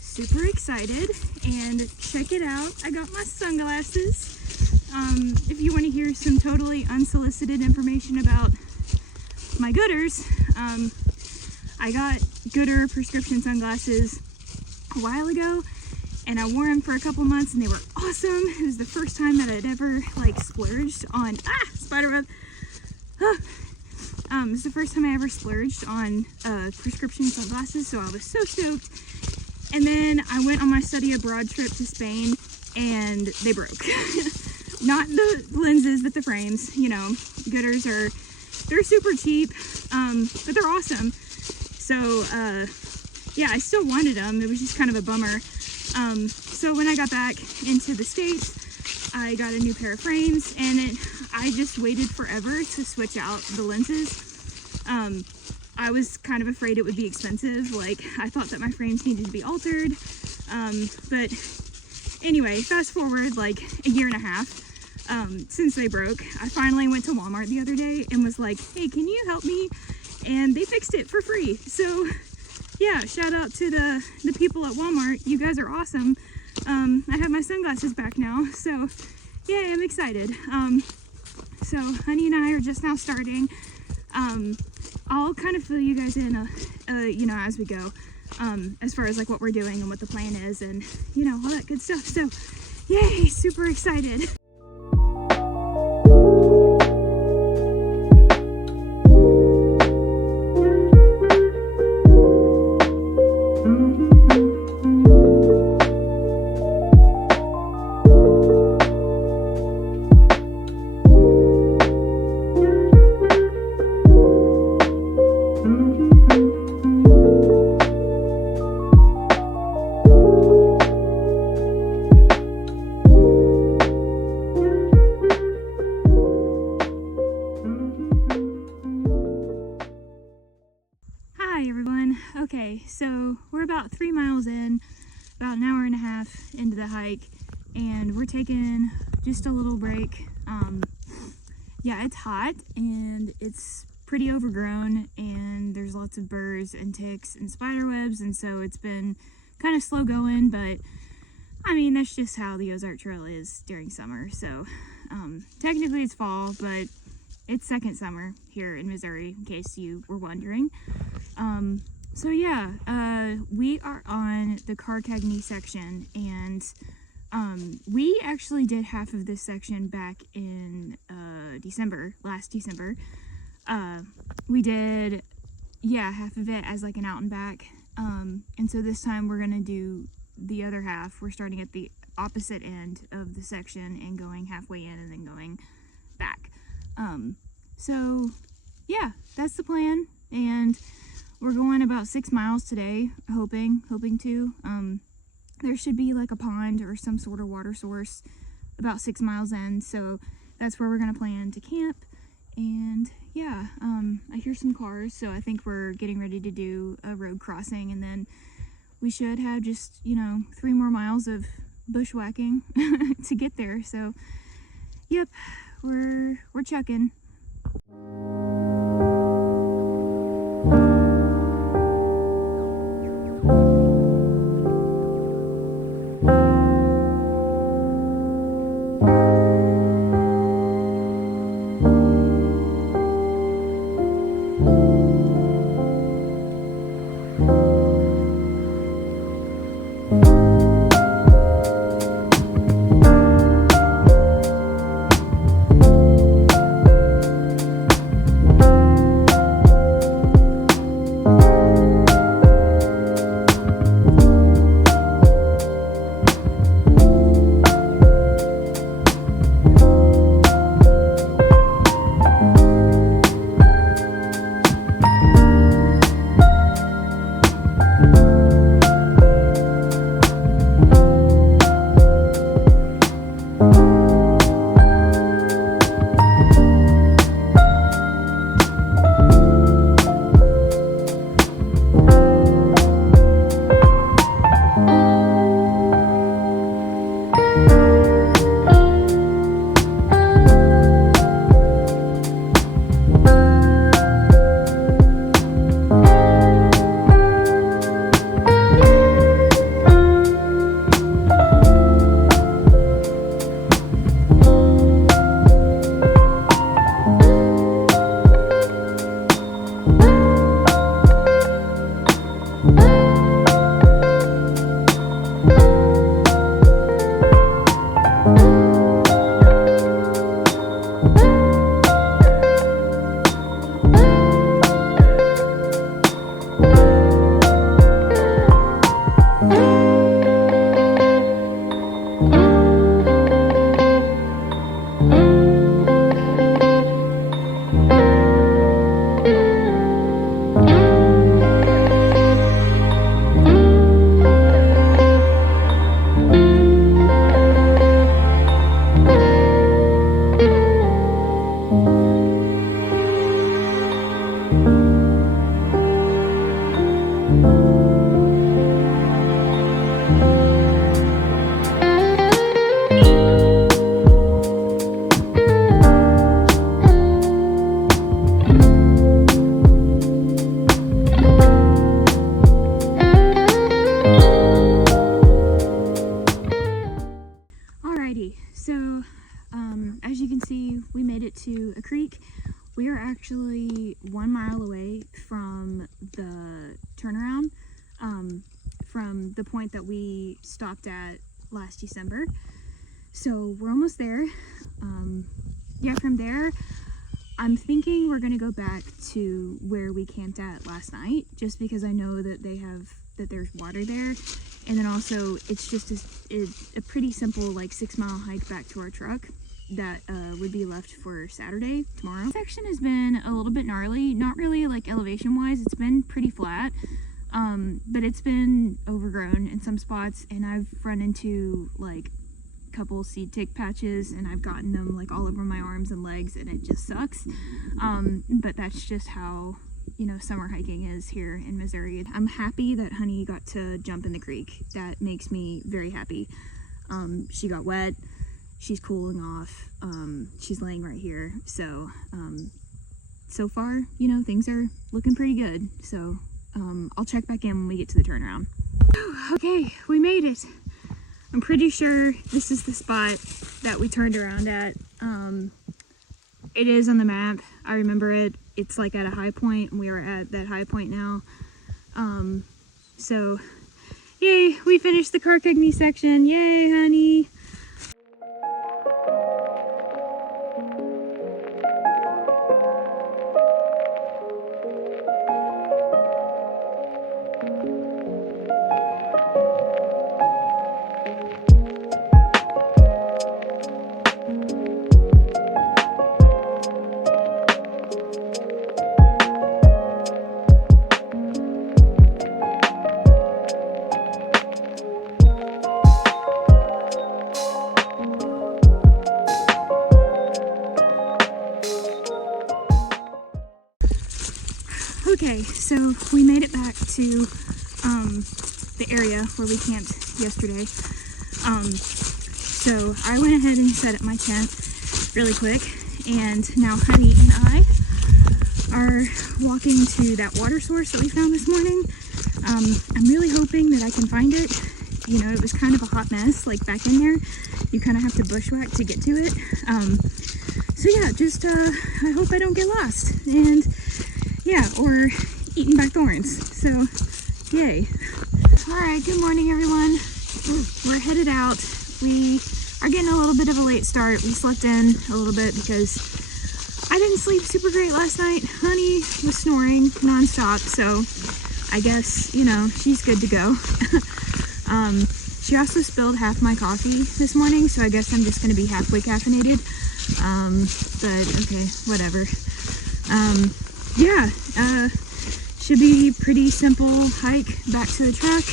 Super excited, and check it out, I got my sunglasses. If you want to hear some totally unsolicited information about my gooders, I got Gooder prescription sunglasses a while ago, and I wore them for a couple months and they were awesome. It was the first time that I'd ever like splurged on spiderweb. It was the first time I ever splurged on prescription sunglasses, so I was so stoked. And then I went on my study abroad trip to Spain and they broke. Not the lenses, but the frames. You know, Gooders they're super cheap, but they're awesome. So yeah, I still wanted them. It was just kind of a bummer. So when I got back into the States, I got a new pair of frames, and I just waited forever to switch out the lenses. I was kind of afraid it would be expensive. Like, I thought that my frames needed to be altered. But anyway, fast forward like a year and a half since they broke. I finally went to Walmart the other day and was like, hey, can you help me? And they fixed it for free. So yeah, shout out to the people at Walmart. You guys are awesome. I have my sunglasses back now, so yay, I'm excited. So Honey and I are just now starting. I'll kind of fill you guys in, you know, as we go, as far as like what we're doing and what the plan is, and you know, all that good stuff. So yay, super excited. Okay, so we're about 3 miles in, about an hour and a half into the hike, and we're taking just a little break. Yeah, it's hot and it's pretty overgrown, and there's lots of burrs and ticks and spider webs, and so it's been kind of slow going, but I mean, that's just how the Ozark Trail is during summer. So technically it's fall, but it's second summer here in Missouri, in case you were wondering. So yeah, we are on the Karkaghne section, and we actually did half of this section back in last December. We did, yeah, half of it as like an out and back, and so this time we're gonna do the other half. We're starting at the opposite end of the section and going halfway in and then going back. So yeah, that's the plan, and we're going about 6 miles today, hoping to. There should be like a pond or some sort of water source about 6 miles in, so that's where we're gonna plan to camp. And yeah, I hear some cars, so I think we're getting ready to do a road crossing, and then we should have just, you know, 3 more miles of bushwhacking to get there. So yep, we're chucking. the point that we stopped at last December. So we're almost there. Yeah, from there, I'm thinking we're gonna go back to where we camped at last night, just because I know that there's water there. And then also it's just a pretty simple like 6-mile hike back to our truck that would be left for Saturday, tomorrow. This section has been a little bit gnarly, not really like elevation wise, it's been pretty flat, but it's been overgrown in some spots, and I've run into like a couple seed tick patches, and I've gotten them like all over my arms and legs, and it just sucks. But that's just how, you know, summer hiking is here in Missouri. I'm happy that Honey got to jump in the creek. That makes me very happy. She got wet, she's cooling off, she's laying right here, so so far, you know, things are looking pretty good. So I'll check back in when we get to the turnaround. Okay, we made it. I'm pretty sure this is the spot that we turned around at. It is on the map, I remember it. It's like at a high point, and we are at that high point now. So yay, we finished the Karkaghne section. Yay, Honey. Okay, so we made it back to the area where we camped yesterday. So I went ahead and set up my tent really quick, and now Honey and I are walking to that water source that we found this morning. I'm really hoping that I can find it. You know, it was kind of a hot mess, like back in there. You kind of have to bushwhack to get to it. So yeah, just I hope I don't get lost, and yeah, or eaten by thorns. So yay. All right, good morning everyone. We're headed out. We are getting a little bit of a late start. We slept in a little bit because I didn't sleep super great last night. Honey was snoring nonstop, so I guess, you know, she's good to go. She also spilled half my coffee this morning, so I guess I'm just gonna be halfway caffeinated. But okay, whatever. Yeah, should be pretty simple hike back to the truck.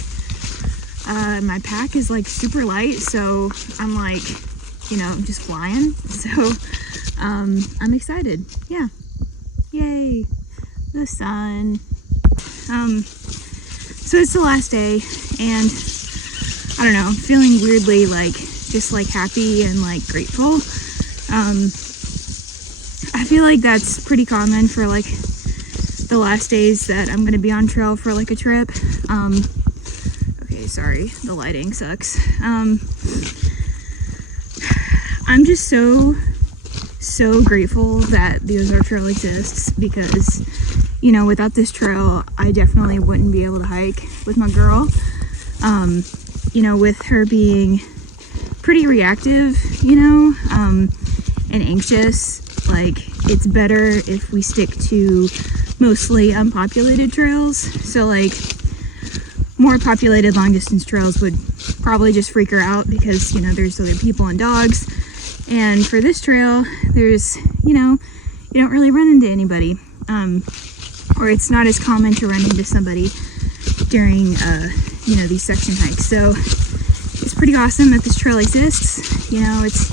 My pack is like super light, so I'm like, you know, just flying. So I'm excited. Yeah, yay, the sun. So it's the last day, and I don't know, I'm feeling weirdly like just like happy and like grateful. I feel like that's pretty common for like the last days that I'm gonna be on trail for like a trip. Okay, sorry, the lighting sucks. I'm just so grateful that the Ozark Trail exists, because, you know, without this trail, I definitely wouldn't be able to hike with my girl. You know, with her being pretty reactive, you know, and anxious, like, it's better if we stick to mostly unpopulated trails. So like more populated long distance trails would probably just freak her out, because, you know, there's other people and dogs. And for this trail, there's, you know, you don't really run into anybody, or it's not as common to run into somebody during you know, these section hikes. So it's pretty awesome that this trail exists. You know, it's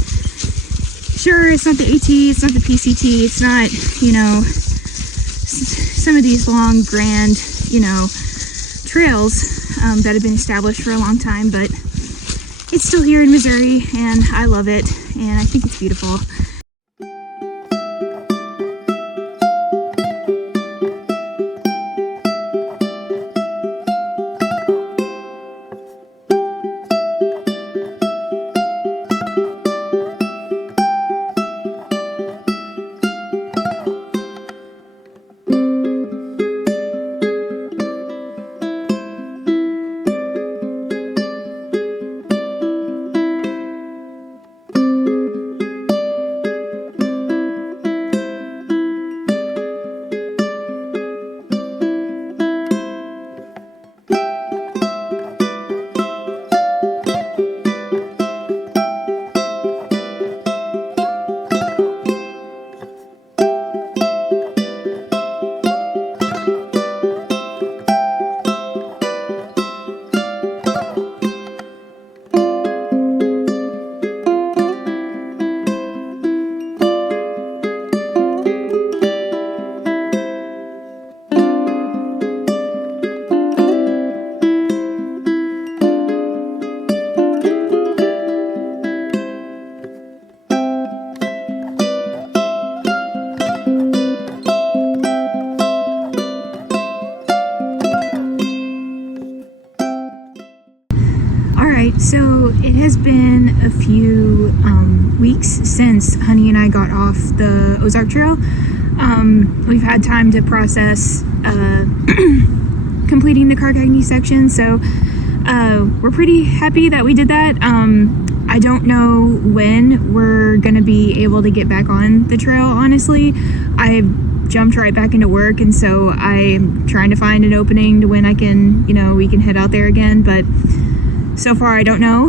not the AT, it's not the PCT, it's not, you know, some of these long, grand, you know, trails that have been established for a long time, but it's still here in Missouri, and I love it, and I think it's beautiful. Alright, so it has been a few weeks since Honey and I got off the Ozark Trail. We've had time to process completing the Karkaghne section, so we're pretty happy that we did that. I don't know when we're gonna be able to get back on the trail, honestly. I jumped right back into work, and so I'm trying to find an opening to when I can, we can head out there again, but so far I don't know.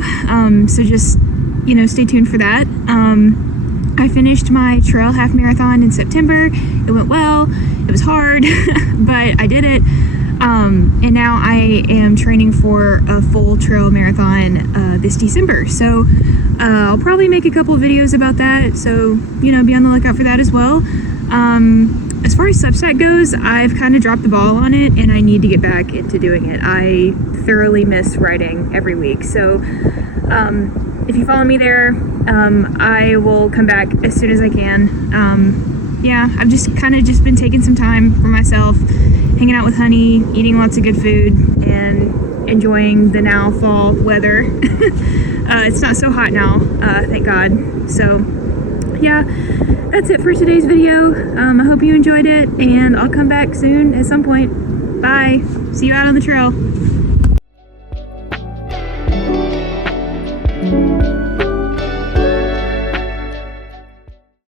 So just, stay tuned for that. I finished my trail half marathon in September. It went well. It was hard, but I did it. And now I am training for a full trail marathon this December. So I'll probably make a couple videos about that. So, be on the lookout for that as well. As far as Substack goes, I've kind of dropped the ball on it, and I need to get back into doing it. I thoroughly miss writing every week. So if you follow me there, I will come back as soon as I can. Yeah, I've just kind of been taking some time for myself, hanging out with Honey, eating lots of good food, and enjoying the now fall weather. It's not so hot now, thank God. So yeah, that's it for today's video. I hope you enjoyed it, and I'll come back soon at some point. Bye. See you out on the trail.